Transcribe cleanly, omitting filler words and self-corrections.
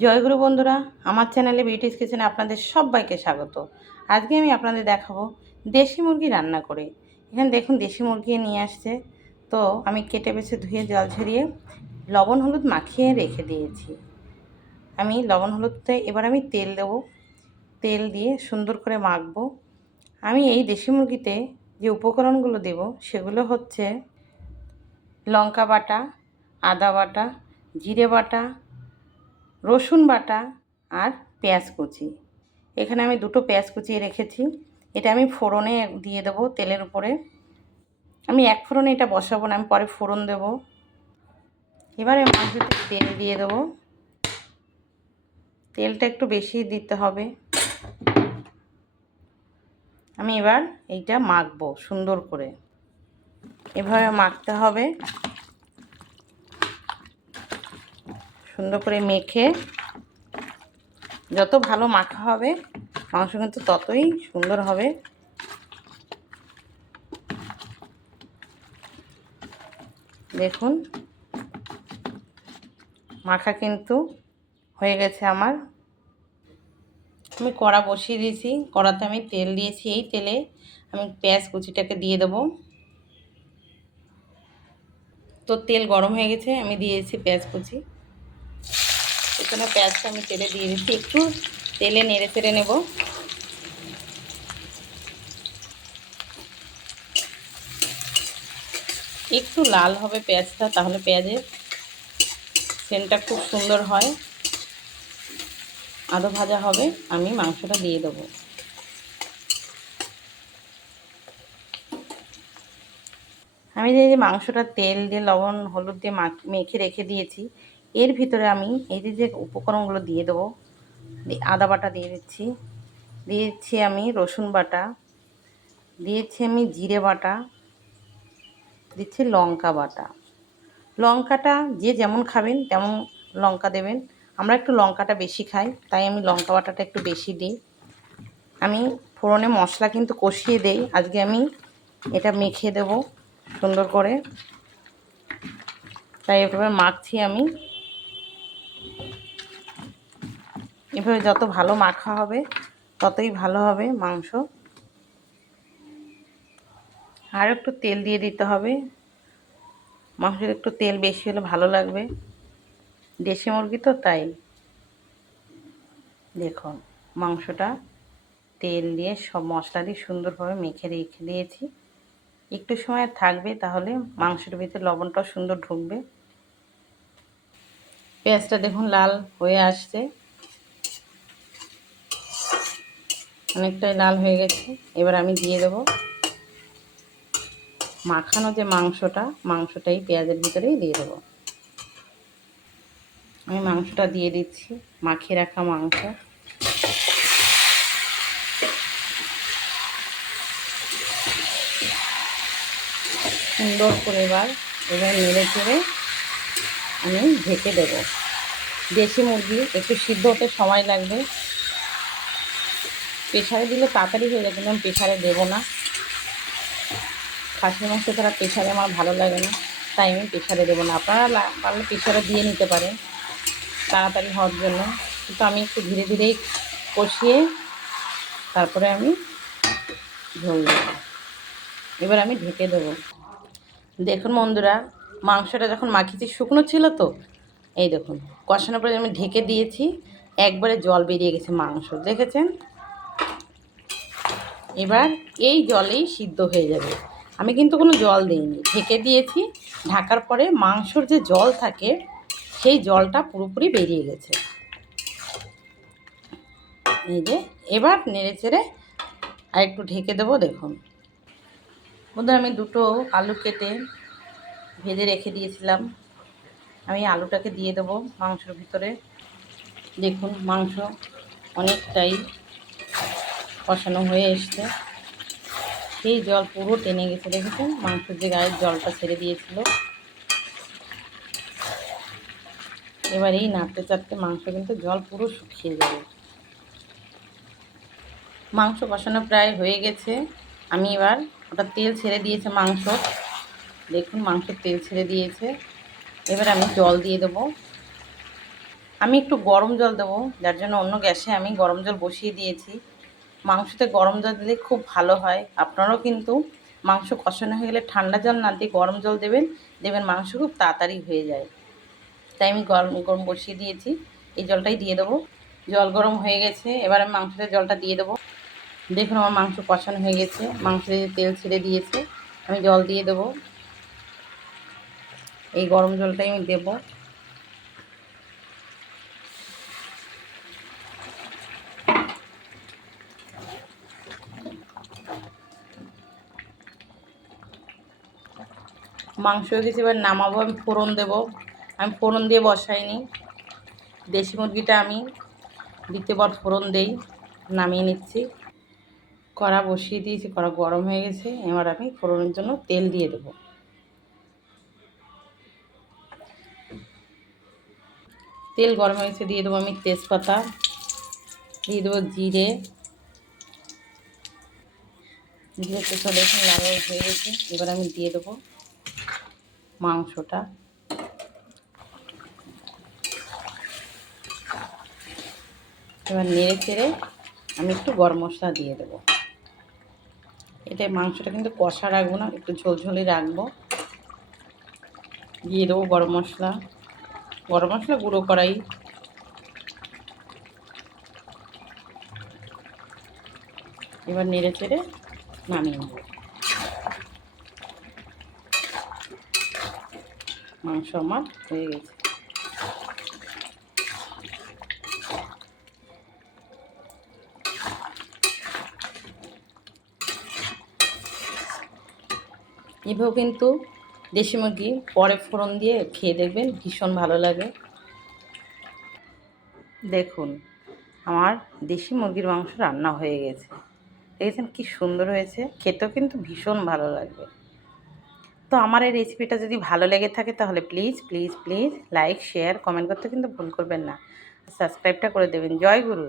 জয়গুরু বন্ধুরা, আমার চ্যানেলে বিউটিস কিচেনে আপনাদের সবাইকে স্বাগত। আজকে আমি আপনাদের দেখাবো দেশি মুরগি রান্না করে। এখানে দেখুন দেশি মুরগি নিয়ে আসছে, তো আমি কেটে বেছে ধুয়ে জল ঝরিয়ে লবণ হলুদ মাখিয়ে রেখে দিয়েছি। আমি লবণ হলুদতে এবার আমি তেল দেবো, তেল দিয়ে সুন্দর করে মাখবো। আমি এই দেশি মুরগিতে যে উপকরণগুলো দেব সেগুলো হচ্ছে লঙ্কা বাটা, আদা বাটা, জিরে বাটা, রসুন বাটা আর পেঁয়াজ কুচি। এখানে আমি দুটো পেঁয়াজ কুচিয়ে রেখেছি। এটা আমি ফোড়নে দিয়ে দেবো তেলের উপরে। আমি এক ফোড়নে এটা বসাবো না, আমি পরে ফোড়ন দেবো। এবারে মাংসতে তেল দিয়ে দেবো, তেলটা একটু বেশি দিতে হবে। আমি এবার এইটা মাখবো সুন্দর করে, এভাবে মাখতে হবে। সুন্দর করে মেখে যত ভালো মাখা হবে মাংস কিন্তু ততই সুন্দর হবে। দেখুন মাখা কিন্তু হয়ে গেছে আমার। আমি কড়া বসিয়ে দিয়েছি, কড়াতে আমি তেল দিয়েছি। এই তেলে আমি পেঁয়াজ কুচিটাকে দিয়ে দেবো। তো তেল গরম হয়ে গেছে, আমি দিয়েছি পেঁয়াজ কুচি। এখানে পেঁয়াজটা আমি তেলে দিয়ে দিচ্ছি, একটু তেলে নেড়ে চেড়ে নেব। একটু লাল হবে পেঁয়াজটা, তাহলে পেঁয়াজের সেন্টটা খুব সুন্দর হয়। আধো ভাজা হবে, আমি মাংসটা দিয়ে দেবো। আমি যে মাংসটা তেল দিয়ে লবণ হলুদ দিয়ে মেখে রেখে দিয়েছি, এর ভিতরে আমি এই যে উপকরণগুলো দিয়ে দেবো। আদা বাটা দিয়ে দিচ্ছি, দিয়েছি আমি রসুন বাটা, দিয়েছি আমি জিরে বাটা, দিচ্ছি লঙ্কা বাটা। লঙ্কাটা যে যেমন খাবেন তেমন লঙ্কা দেবেন। আমরা একটু লঙ্কাটা বেশি খাই, তাই আমি লঙ্কা বাটাটা একটু বেশি দিই। আমি ফোড়নে মশলা কিন্তু কষিয়ে দেই, আজকে আমি এটা মেখে দেব সুন্দর করে, তাই এভাবে মাখছি আমি। এভাবে যত ভালো মাখা হবে ততই ভালো হবে মাংস। আর একটু তেল দিয়ে দিতে হবে, মাংসের একটু তেল বেশি হলে ভালো লাগবে, দেশি মুরগি তো তাই। দেখুন মাংসটা তেল দিয়ে সব মশলা দিয়ে সুন্দরভাবে মেখে রেখে দিয়েছি। একটু সময় থাকবে, তাহলে মাংসের ভিতরে লবণটাও সুন্দর ঢুকবে। পেঁয়াজটা দেখুন লাল হয়ে আসছে, অনেকটাই লাল হয়ে গেছে। এবার আমি দিয়ে দেবো মাখানো যে মাংসটাই পেঁয়াজের ভিতরেই দিয়ে দেবো। আমি মাংসটা দিয়ে দিচ্ছি, মাখিয়ে রাখা মাংস। সুন্দর করে এবার নেড়ে চেড়ে আমি ঢেকে দেবো। দেশি মুরগি একটু সিদ্ধ হতে সময় লাগবে, প্রেসারে দিলে তাড়াতাড়ি হয়ে যায়, কিন্তু আমি প্রেসারে দেবো না। খাসির মাংস ছাড়া প্রেসারে আমার ভালো লাগে না, তাই আমি প্রেসারে দেবো না। আপনারা পারলে প্রেসারে দিয়ে নিতে পারেন তাড়াতাড়ি হওয়ার জন্য, কিন্তু আমি একটু ধীরে ধীরেই কষিয়ে তারপরে আমি ঝোল দেবো। এবার আমি ঢেকে দেবো। দেখুন বন্ধুরা, মাংসটা যখন মাখিয়েছি শুকনো ছিল, তো এই দেখুন কষানোর পরে আমি ঢেকে দিয়েছি, একবারে জল বেরিয়ে গেছে মাংস, দেখেছেন? এবার এই জলেই সিদ্ধ হয়ে যাবে। আমি কিন্তু কোনো জল দিইনি, ঢেকে দিয়েছি। ঢাকার পরে মাংসর যে জল থাকে সেই জলটা পুরোপুরি বেরিয়ে গেছে। এই যে এবার নেড়ে চেড়ে আর একটু ঢেকে দেবো। দেখুন বন্ধুরা, আমি দুটো আলু কেটে ভেজে রেখে দিয়েছিলাম, আমি আলুটাকে দিয়ে দেবো মাংসের ভিতরে। দেখুন মাংস অনেকটাই কষানো হয়ে এসছে, সেই জল পুরো টেনে গেছে, দেখেছেন? মাংসের যে গায়ের জলটা ছেড়ে দিয়েছিল। এবার এই নাড়তে চাড়তে মাংস কিন্তু জল পুরো শুকিয়ে যাবে। মাংস কষানো প্রায় হয়ে গেছে। আমি এবার ওটা তেল ছেড়ে দিয়েছে মাংস, দেখুন মাংসের তেল ছেড়ে দিয়েছে। এবার আমি জল দিয়ে দেবো। আমি একটু গরম জল দেবো, যার জন্য অন্য গ্যাসে আমি গরম জল বসিয়ে দিয়েছি। মাংসতে গরম জল দিলে খুব ভালো হয়। আপনারাও কিন্তু মাংস কষানো হয়ে গেলে ঠান্ডা জল না দিয়ে গরম জল দেবেন, দেখবেন মাংস খুব তাড়াতাড়ি হয়ে যায়। তাই আমি গরম গরম বসিয়ে দিয়েছি, এই জলটাই দিয়ে দেবো। জল গরম হয়ে গেছে, এবার আমি মাংসতে জলটা দিয়ে দেবো। দেখুন আমার মাংস কষানো হয়ে গেছে, মাংস তেল ছেড়ে দিয়েছে। আমি জল দিয়ে দেবো, এই গরম জলটাই আমি দেবো। মাংস হয়ে গেছে, এবার নামাবো। আমি ফোড়ন দেবো, আমি ফোড়ন দিয়ে বসাইনি। দেশি মুরগিটা আমি দ্বিতীয়বার ফোড়ন দেই, নামিয়ে নিচ্ছি। কড়া বসিয়ে দিয়েছি, কড়া গরম হয়ে গেছে, এবার আমি ফোড়নের জন্য তেল দিয়ে দেবো। তেল গরম হয়ে গেছে, দিয়ে দেবো আমি তেজপাতা, দিয়ে দেবো জিরে। জিরে তেজপাতা দেখুন লাল হয়ে গেছে, এবার আমি দিয়ে দেবো মাংসটা। এবার নেড়ে চেড়ে আমি একটু গরম মশলা দিয়ে দেবো। এটা মাংসটা কিন্তু কষা রাখবো না, একটু ঝোলঝোলি রাখবো। দিয়ে দেবো গরম মশলা, গরম মশলা গুঁড়ো করাই। এবার নেড়ে চেড়ে নামিয়ে নেব। মাংস আমার হয়ে গেছে। এভাবেও কিন্তু দেশি মুরগি পরে ফোড়ন দিয়ে খেয়ে দেখবেন, ভীষণ ভালো লাগে। দেখুন আমার দেশি মুরগির মাংস রান্না হয়ে গেছে, দেখেছেন কি সুন্দর হয়েছে, খেতেও কিন্তু ভীষণ ভালো লাগবে। তো আমার এই রেসিপিটা যদি ভালো লেগে থাকে তাহলে please please please like share comment করতে কিন্তু ভুল করবেন না, সাবস্ক্রাইবটা করে দেবেন। জয় গুরু।